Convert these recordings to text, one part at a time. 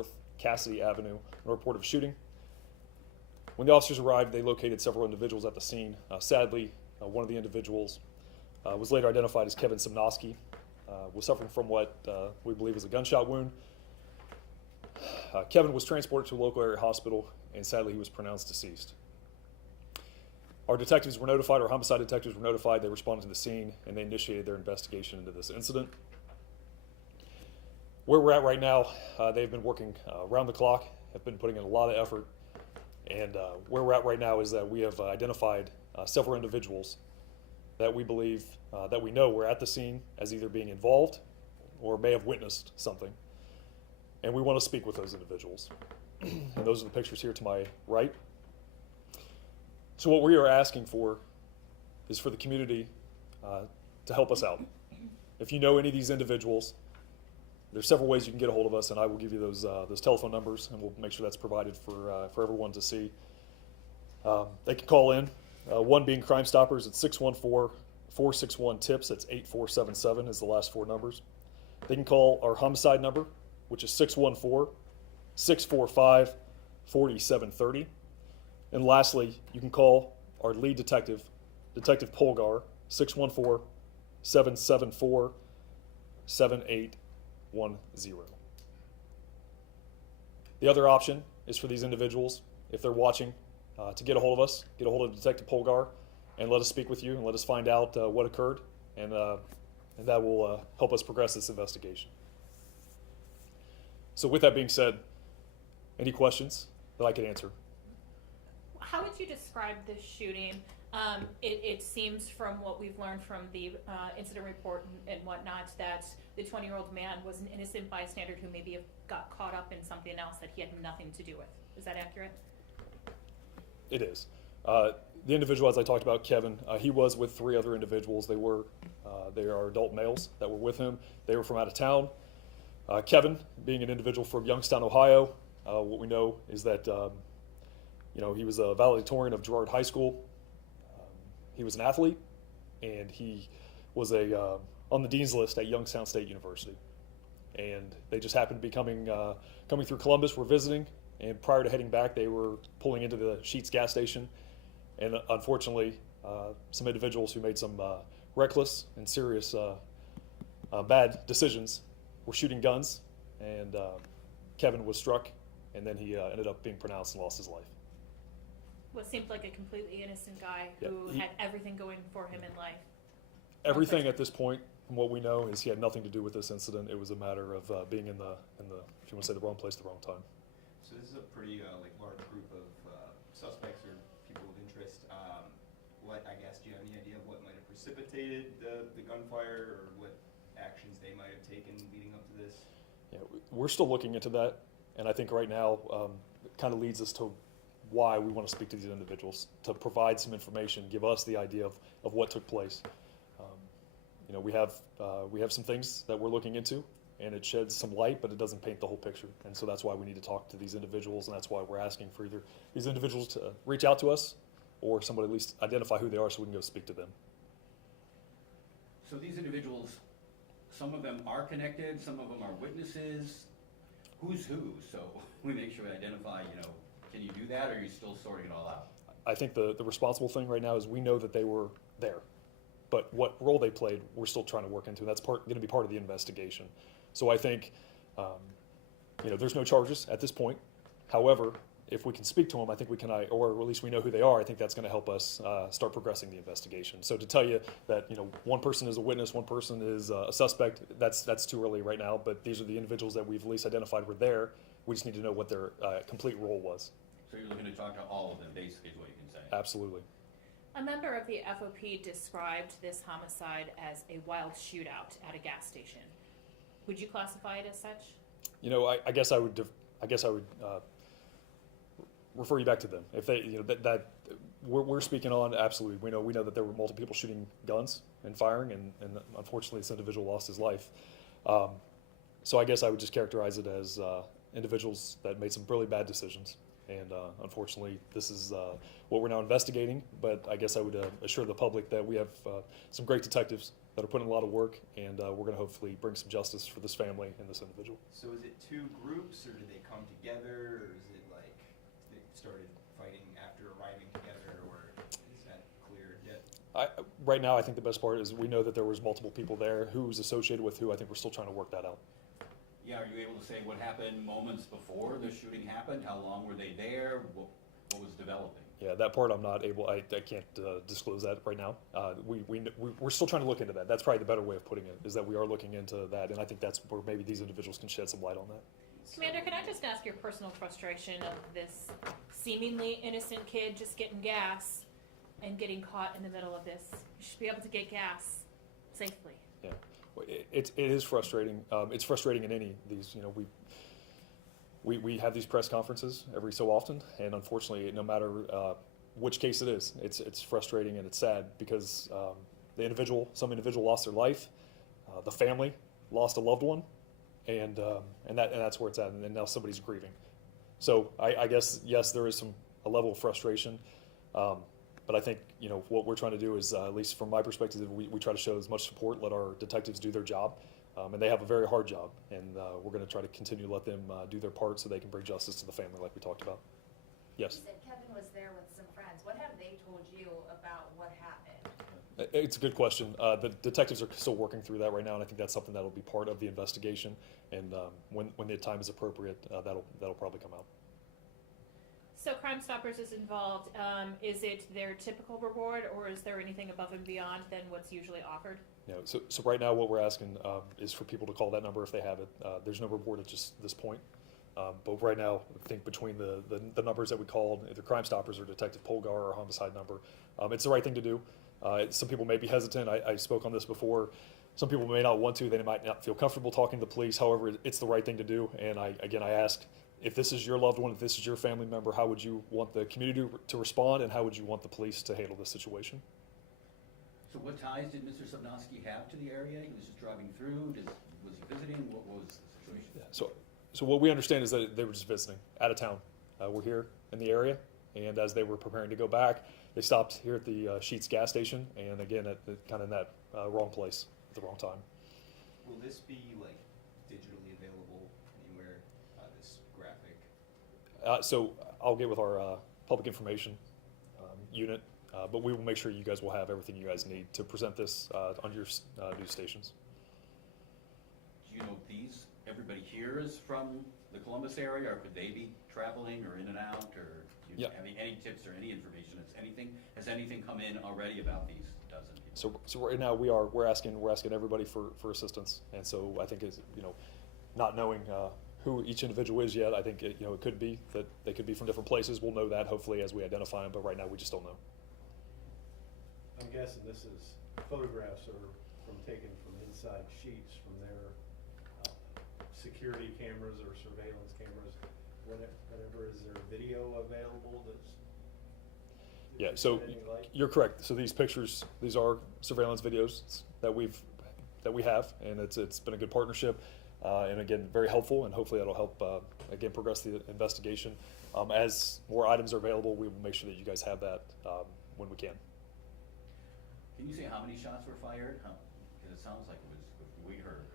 North Cassady Avenue, no report of a shooting. When the officers arrived, they located several individuals at the scene. Sadly, one of the individuals was later identified as Kevin Sobnosky, was suffering from what we believe is a gunshot wound. Kevin was transported to a local area hospital, and sadly he was pronounced deceased. Our detectives were notified, our homicide detectives were notified, they responded to the scene, and they initiated their investigation into this incident. Where we're at right now, they've been working around the clock, have been putting in a lot of effort, and where we're at right now is that we have identified several individuals that we believe, that we know were at the scene as either being involved or may have witnessed something. And we want to speak with those individuals. And those are the pictures here to my right. So what we are asking for is for the community to help us out. If you know any of these individuals, there's several ways you can get a hold of us, and I will give you those telephone numbers, and we'll make sure that's provided for everyone to see. They can call in. One being Crime Stoppers at 614-461-TIPS. That's 8477 is the last four numbers. They can call our homicide number, which is 614-645-4730. And lastly, you can call our lead detective, Detective Polgar, 614-774-7810. The other option is for these individuals, if they're watching, to get a hold of us, get a hold of Detective Polgar, and let us speak with you and let us find out what occurred, and that will help us progress this investigation. So with that being said, any questions that I could answer? How would you describe this shooting? It seems from what we've learned from the incident report and whatnot that the 20-year-old man was an innocent bystander who maybe got caught up in something else that he had nothing to do with. Is that accurate? It is. The individual, as I talked about, Kevin, he was with three other individuals. They are adult males that were with him. They were from out of town. Kevin, being an individual from Youngstown, Ohio, what we know is that he was a valedictorian of Girard High School. He was an athlete, and he was on the dean's list at Youngstown State University. And they just happened to be coming through Columbus, were visiting, and prior to heading back, they were pulling into the Sheetz gas station. And unfortunately, some individuals who made some reckless and serious bad decisions were shooting guns, and Kevin was struck, and then he ended up being pronounced and lost his life. What seemed like a completely innocent guy who had everything going for him in life. Everything at this point, from what we know, is he had nothing to do with this incident. It was a matter of being in the, if you want to say, the wrong place at the wrong time. So this is a pretty large group of suspects or people of interest. Do you have any idea of what might have precipitated the gunfire, or what actions they might have taken leading up to this? Yeah, we're still looking into that, and I think right now it kind of leads us to why we want to speak to these individuals, to provide some information, give us the idea of what took place. We have some things that we're looking into, and it sheds some light, but it doesn't paint the whole picture. And so that's why we need to talk to these individuals, and that's why we're asking for either these individuals to reach out to us, or somebody at least identify who they are so we can go speak to them. So these individuals, some of them are connected, some of them are witnesses. Who's who? So we make sure we identify, can you do that, or are you still sorting it all out? I think the responsible thing right now is we know that they were there, but what role they played, we're still trying to work into, and that's going to be part of the investigation. So I think, there's no charges at this point. However, if we can speak to them, I think we can, or at least we know who they are, I think that's going to help us start progressing the investigation. So to tell you that, one person is a witness, one person is a suspect, that's too early right now, but these are the individuals that we've at least identified were there. We just need to know what their complete role was. So you're looking to talk to all of them, basically, is what you can say? Absolutely. A member of the FOP described this homicide as a wild shootout at a gas station. Would you classify it as such? I guess I would refer you back to them. If they, that we're speaking on, absolutely. We know that there were multiple people shooting guns and firing, and unfortunately this individual lost his life. So I guess I would just characterize it as individuals that made some really bad decisions. And unfortunately, this is what we're now investigating. But I guess I would assure the public that we have some great detectives that that are putting a lot of work, and we're going to hopefully bring some justice for this family and this individual. So is it two groups, or did they come together, or is it like they started fighting after arriving together, or is that clear yet? Right now, I think the best part is we know that there was multiple people there. Who's associated with who, I think we're still trying to work that out. Yeah, are you able to say what happened moments before the shooting happened? How long were they there? What was developing? Yeah, that part I'm not able, I can't disclose that right now. We're still trying to look into that. That's probably the better way of putting it, is that we are looking into that, and I think that's where maybe these individuals can shed some light on that. Commander, can I just ask your personal frustration of this seemingly innocent kid just getting gas and getting caught in the middle of this? You should be able to get gas safely. Yeah, well, it is frustrating. It's frustrating in any of these, you know, we have these press conferences every so often, and unfortunately, no matter which case it is, it's frustrating and it's sad because some individual lost their life, the family lost a loved one, and that's where it's at, and now somebody's grieving. So I guess yes, there is a level of frustration, but I think, you know, what we're trying to do is, at least from my perspective, we try to show as much support, let our detectives do their job. And they have a very hard job, and we're going to try to continue to let them do their part so they can bring justice to the family like we talked about. Yes? You said Kevin was there with some friends. What have they told you about what happened? It's a good question. The detectives are still working through that right now, and I think that's something that will be part of the investigation. And when the time is appropriate, that'll probably come out. So Crime Stoppers is involved. Is it their typical reward, or is there anything above and beyond than what's usually offered? You know, so right now what we're asking is for people to call that number if they have it. There's no reward at just this point. But right now, I think between the numbers that we called, either Crime Stoppers or Detective Polgar or homicide number, it's the right thing to do. Some people may be hesitant. I spoke on this before. Some people may not want to. They might not feel comfortable talking to the police. However, it's the right thing to do. And I ask, if this is your loved one, if this is your family member, how would you want the community to respond, and how would you want the police to handle this situation? So what ties did Mr. Sobnosky have to the area? He was just driving through? Was he visiting? What was the situation? Yeah, so what we understand is that they were just visiting, out of town. We're here in the area, and as they were preparing to go back, they stopped here at the Sheetz gas station, and again, kind of in that wrong place at the wrong time. Will this be like digitally available anywhere, this graphic? So I'll get with our public information unit, but we will make sure you guys will have everything you guys need to present this on your news stations. Do you know if everybody here is from the Columbus area, or could they be traveling or in and out, or do you have any tips or any information? Has anything come in already about these dozen people? So right now we're asking everybody for assistance, and so I think not knowing who each individual is yet, I think it could be that they could be from different places. We'll know that hopefully as we identify them, but right now we just don't know. I'm guessing this is photographs are taken from inside Sheetz from their security cameras or surveillance cameras. Whenever is there video available that's? Yeah, so you're correct. So these pictures, these are surveillance videos that we have, and it's been a good partnership, and again, very helpful, and hopefully that'll help again progress the investigation. As more items are available, we will make sure that you guys have that when we can. Can you say how many shots were fired? Because it sounds like we heard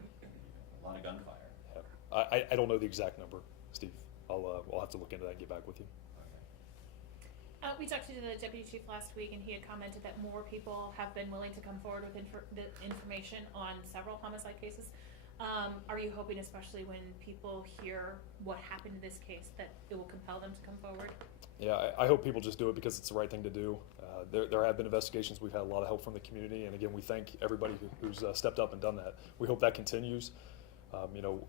a lot of gunfire. Yeah. I don't know the exact number, Steve. I'll have to look into that and get back with you. We talked to the deputy chief last week, and he had commented that more people have been willing to come forward with the information on several homicide cases. Are you hoping, especially when people hear what happened in this case, that it will compel them to come forward? Yeah, I hope people just do it because it's the right thing to do. There have been investigations. We've had a lot of help from the community, and again, we thank everybody who's stepped up and done that. We hope that continues.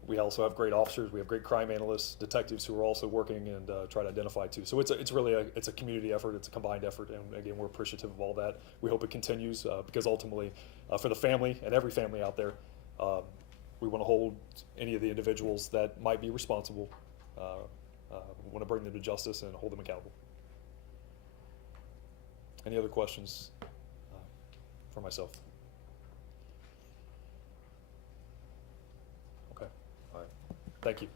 We also have great officers. We have great crime analysts, detectives who are also working and try to identify too. So it's really a community effort. It's a combined effort, and again, we're appreciative of all that. We hope it continues because ultimately, for the family and every family out there, we want to hold any of the individuals that might be responsible. We want to bring them to justice and hold them accountable. Any other questions for myself? Okay. All right. Thank you.